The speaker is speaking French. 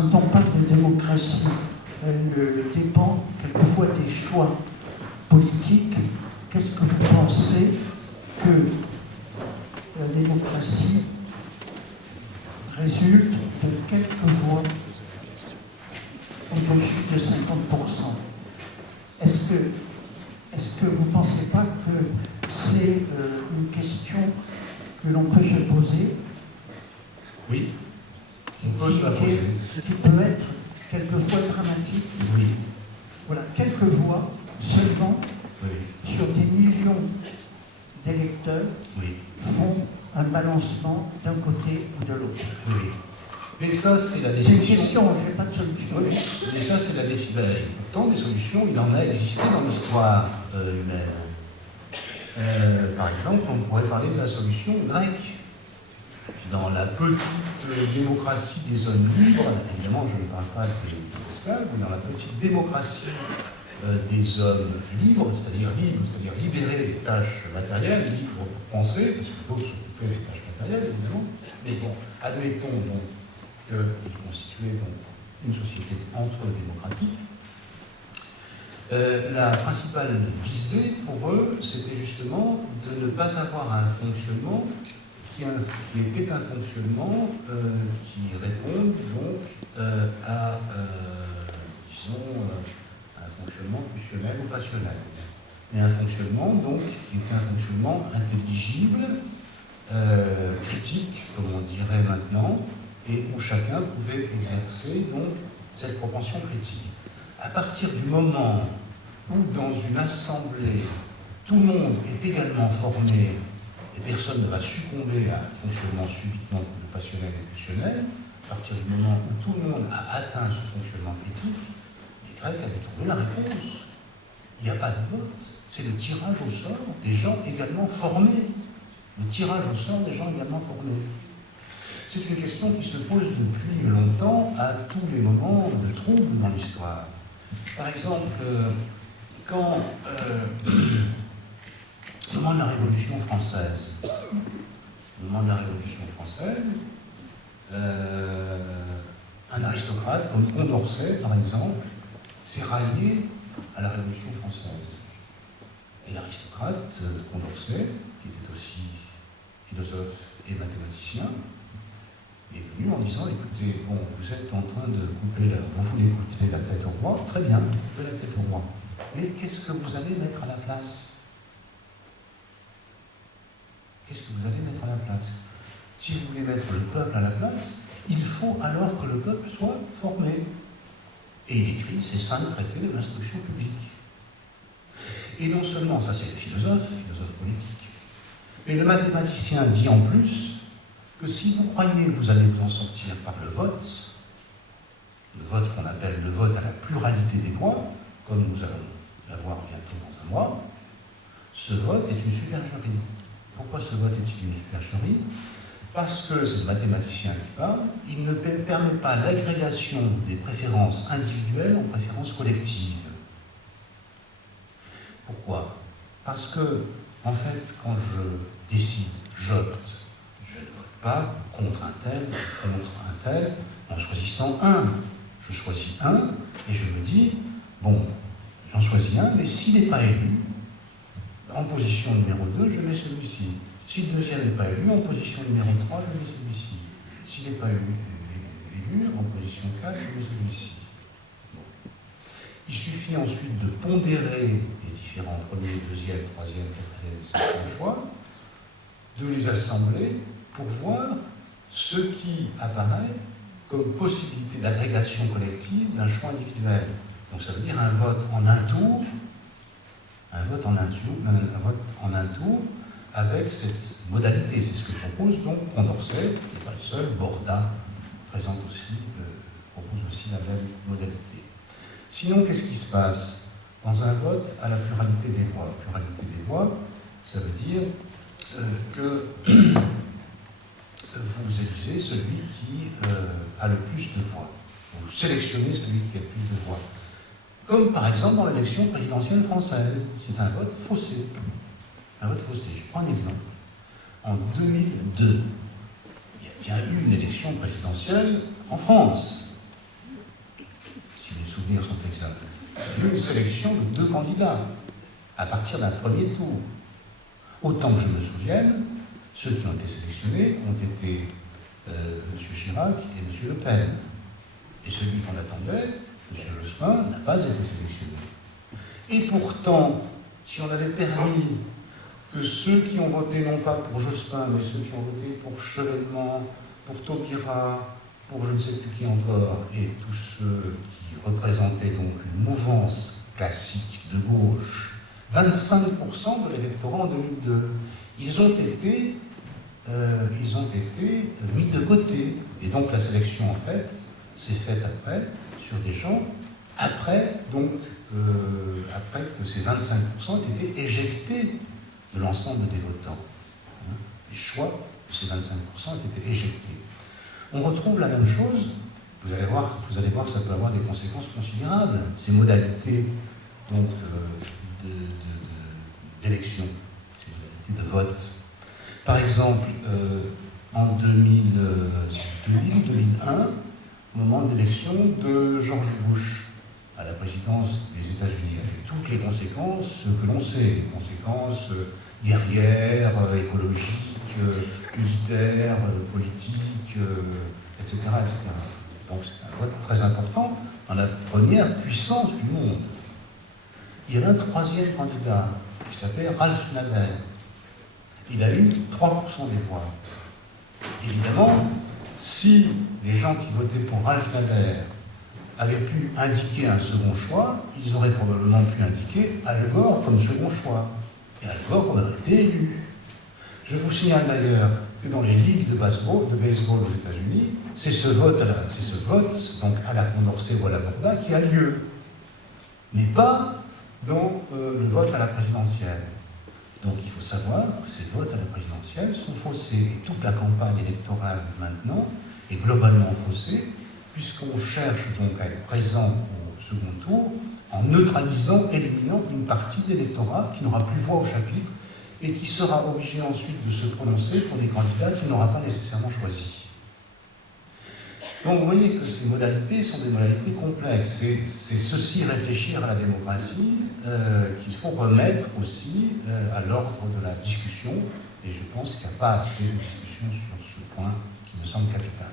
quand on parle de démocratie, elle dépend quelquefois des choix politiques. Qu'est-ce que vous pensez que la démocratie résulte de quelques voix au-dessus de 50%? Est-ce que vous ne pensez pas que c'est une question que l'on peut se poser? Oui, on peut se la poser. Qui peut être quelquefois dramatique. Oui. Voilà, quelques voix seulement Oui. sur des millions d'électeurs Oui. font un balancement d'un côté ou de l'autre. Oui. Mais ça, c'est la C'est définition. une question, je n'ai pas de solution. Oui, mais ça, c'est la définition. Pourtant, des solutions, il en a existé dans l'histoire humaine. Par exemple, on pourrait parler de la solution grecque. Dans la petite démocratie des hommes libres, évidemment, je ne parle pas des esclaves, mais dans la petite démocratie des hommes libres, c'est-à-dire libérés des tâches matérielles, libres pour penser, parce que d'autres s'occupaient des tâches matérielles, évidemment. Mais bon, admettons donc qu'ils constituaient donc une société entre-démocratique. La principale visée pour eux, c'était justement de ne pas avoir un fonctionnement qui était un fonctionnement qui réponde donc à, disons, un fonctionnement pulsionnel ou passionnel. Mais un fonctionnement donc qui était un fonctionnement intelligible, critique, comme on dirait maintenant, et où chacun pouvait exercer donc cette propension critique. À partir du moment où dans une assemblée, tout le monde est également formé et personne ne va succomber à un fonctionnement subitement passionnel et pulsionnel, à partir du moment où tout le monde a atteint ce fonctionnement critique, les Grecs avaient trouvé la réponse. Il n'y a pas de vote, c'est le tirage au sort des gens également formés. Le tirage au sort des gens également formés. C'est une question qui se pose depuis longtemps à tous les moments de troubles dans l'histoire. Par exemple, quand au moment de la Révolution française, un aristocrate comme Condorcet, par exemple, s'est rallié à la Révolution française. Et l'aristocrate Condorcet, qui était aussi philosophe et mathématicien, est venu en disant, écoutez, bon, vous êtes en train de couper, vous voulez couper la tête au roi, très bien, coupez la tête au roi. Mais qu'est-ce que vous allez mettre à la place? Qu'est-ce que vous allez mettre à la place? Si vous voulez mettre le peuple à la place, il faut alors que le peuple soit formé. Et il écrit ses 5 traités de l'instruction publique. Et non seulement, ça c'est le philosophe politique, mais le mathématicien dit en plus que si vous croyez que vous allez vous en sortir par le vote qu'on appelle le vote à la pluralité des voix, comme nous allons l'avoir bientôt dans un mois, ce vote est une supercherie. Pourquoi ce vote est-il une supercherie? Parce que c'est le mathématicien qui parle, il ne permet pas l'agrégation des préférences individuelles en préférences collectives. Pourquoi? Parce que, en fait, quand je décide, j'opte, je ne vote pas contre un tel, en choisissant un. Je choisis un et je me dis, bon, j'en choisis un, mais s'il n'est pas élu, en position numéro 2, je mets celui-ci. Si le deuxième n'est pas élu, en position numéro 3, je mets celui-ci. S'il n'est pas élu, en position 4, je mets celui-ci. Bon. Il suffit ensuite de pondérer les différents premiers, deuxième, troisième, quatrième, cinquième choix, de les assembler pour voir ce qui apparaît comme possibilité d'agrégation collective d'un choix individuel. Donc ça veut dire un vote en un tour, avec cette modalité. C'est ce que propose donc Condorcet, qui n'est pas le seul, Borda propose aussi la même modalité. Sinon, qu'est-ce qui se passe dans un vote à la pluralité des voix? La pluralité des voix, ça veut dire que vous élisez celui qui a le plus de voix. Vous sélectionnez celui qui a le plus de voix. Comme par exemple dans l'élection présidentielle française. C'est un vote faussé. Un vote faussé. Je prends un exemple. En 2002, il y a eu une élection présidentielle en France. souvenirs sont exacts. Il y a eu une sélection de 2 candidats à partir d'un premier tour. Autant que je me souvienne, ceux qui ont été sélectionnés ont été M. Chirac et M. Le Pen. Et celui qu'on attendait, M. Jospin, n'a pas été sélectionné. Et pourtant, si on avait permis que ceux qui ont voté non pas pour Jospin, mais ceux qui ont voté pour Chevènement, pour Taubira, pour je ne sais plus qui encore, et tous ceux qui représentaient donc une mouvance classique de gauche, 25% de l'électorat en 2002, ils ont été mis de côté. Et donc la sélection, en fait, s'est faite après, sur des gens, après que ces 25% aient été éjectés de l'ensemble des votants. Les choix de ces 25% ont été éjectés. On retrouve la même chose, vous allez voir que ça peut avoir des conséquences considérables, ces modalités donc, d'élection, ces modalités de vote. Par exemple, en 2001, au moment de l'élection de George Bush à la présidence des États-Unis, avec toutes les conséquences que l'on sait, les conséquences guerrières, écologiques, militaires, politiques, etc., etc. Donc c'est un vote très important dans la première puissance du monde. Il y avait un troisième candidat qui s'appelait Ralph Nader. Il a eu 3% des voix. Évidemment, si les gens qui votaient pour Ralph Nader avaient pu indiquer un second choix, ils auraient probablement pu indiquer Al Gore comme second choix. Et Al Gore aurait été élu. Je vous signale d'ailleurs que dans les ligues de baseball aux États-Unis, c'est ce vote donc à la Condorcet ou à la Borda qui a lieu, mais pas dans le vote à la présidentielle. Donc il faut savoir que ces votes à la présidentielle sont faussés, et toute la campagne électorale maintenant est globalement faussée, puisqu'on cherche donc à être présent au second tour en neutralisant, éliminant une partie de l'électorat qui n'aura plus voix au chapitre et qui sera obligé ensuite de se prononcer pour des candidats qu'il n'aura pas nécessairement choisis. Donc vous voyez que ces modalités sont des modalités complexes. C'est ceci réfléchir à la démocratie qu'il faut remettre aussi à l'ordre de la discussion, et je pense qu'il n'y a pas assez de discussion sur ce point qui me semble capital.